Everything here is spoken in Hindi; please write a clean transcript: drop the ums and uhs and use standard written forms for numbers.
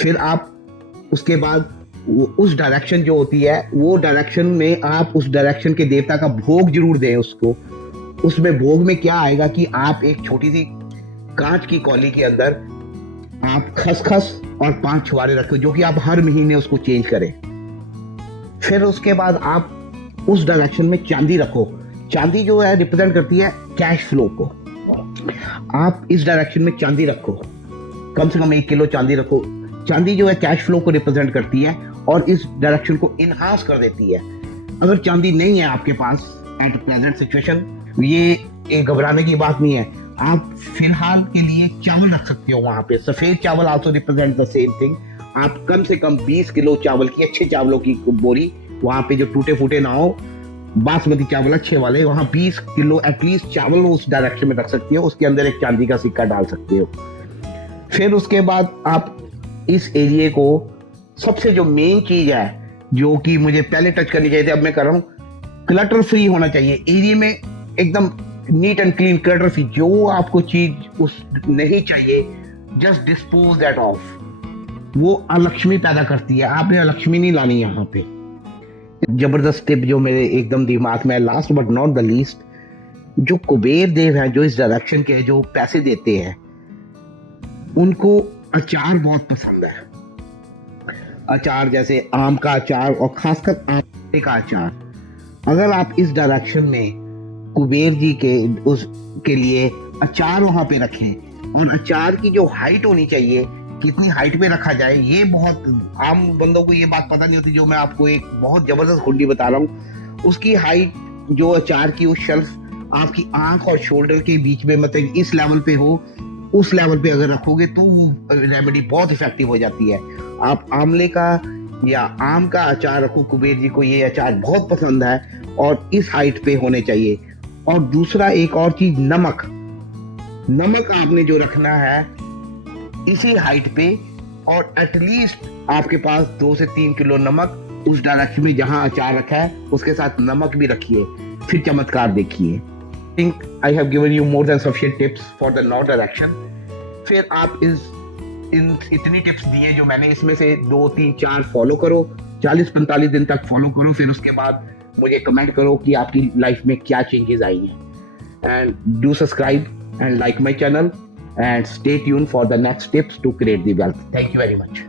फिर आप उसके बाद उस डायरेक्शन जो होती है, वो डायरेक्शन में आप उस डायरेक्शन के देवता का भोग जरूर दें उसको। उसमें भोग में क्या आएगा कि आप एक छोटी सी कांच की कौली के अंदर आप खसखस और 5 छुआरे रखो, जो कि आप हर महीने उसको चेंज करें। फिर उसके बाद आप उस डायरेक्शन में चांदी रखो। चांदी जो है रिप्रेजेंट करती है कैश फ्लो को। आप इस डायरेक्शन में चांदी रखो, कम से कम 1 किलो चांदी रखो। चांदी जो है कैश फ्लो को रिप्रेजेंट करती है और इस डायरेक्शन को इनहांस कर देती है। अगर चांदी नहीं है आपके पास एट प्रेजेंट सिचुएशन, ये एक घबराने की बात नहीं है। आप फिलहाल के लिए चावल रख सकते हो वहां पे। सफेद चावल also represent the same thing. आप कम से कम 20 किलो चावल की, अच्छे चावलों की बोरी, वहां पे जो टूटे फूटे ना हो, बासमती चावल अच्छे वाले, वहां 20 किलो एटलीस्ट चावल उस डायरेक्शन में रख सकते हो। उसके अंदर एक चांदी का सिक्का डाल सकते हो। फिर उसके बाद आप इस एरिया को, सबसे जो मेन चीज है जो कि मुझे पहले टच करनी चाहिए थी, अब मैं कर रहा हूँ, क्लटर फ्री होना चाहिए एरिया में, एकदम neat and clean, clutter free. जो आपको चीज उस नहीं चाहिए, जस्ट डिस्पोज दैट ऑफ। वो अलक्ष्मी पैदा करती है, आपने अलक्ष्मी नहीं लानी यहाँ पे। जबरदस्त टिप जो मेरे एकदम दिमाग में है, last but not the least, जो कुबेर देव हैं, जो इस डायरेक्शन के जो पैसे देते हैं, उनको अचार बहुत पसंद है। अचार जैसे आम का अचार और खासकर आम का अचार। अगर आप इस डायरेक्शन में कुबेर जी के उसके लिए अचार वहां पे रखें, और अचार की जो हाइट होनी चाहिए, कितनी हाइट पे रखा जाए, ये बहुत आम बंदों को ये बात पता नहीं होती। जो मैं आपको एक बहुत जबरदस्त कुंडी बता रहा हूँ, उसकी हाइट जो अचार की, उस शेल्फ आपकी आंख और शोल्डर के बीच में, मतलब इस लेवल पे हो, उस लेवल पे अगर रखोगे तो वो रेमेडी बहुत इफेक्टिव हो जाती है। आप आंवले का या आम का अचार रखो, कुबेर जी को ये अचार बहुत पसंद है, और इस हाइट पे होने चाहिए। और दूसरा एक और चीज, नमक। नमक आपने जो रखना है इसी हाइट पे, और एटलीस्ट आपके पास 2 से 3 किलो नमक उस डायरेक्शन में जहां अचार रखा है उसके साथ नमक भी रखिए। फिर चमत्कार देखिए। Think I have given you more than sufficient tips for the north direction. फिर आप इतनी टिप्स दिए जो मैंने, इसमें से 2, 3, 4 फॉलो करो, 40-45 दिन तक फॉलो करो। फिर उसके बाद मुझे कमेंट करो कि आपकी लाइफ में क्या चेंजेस आई हैं। And do subscribe and like my channel, and stay tuned for the next tips to create the wealth. Thank you very much.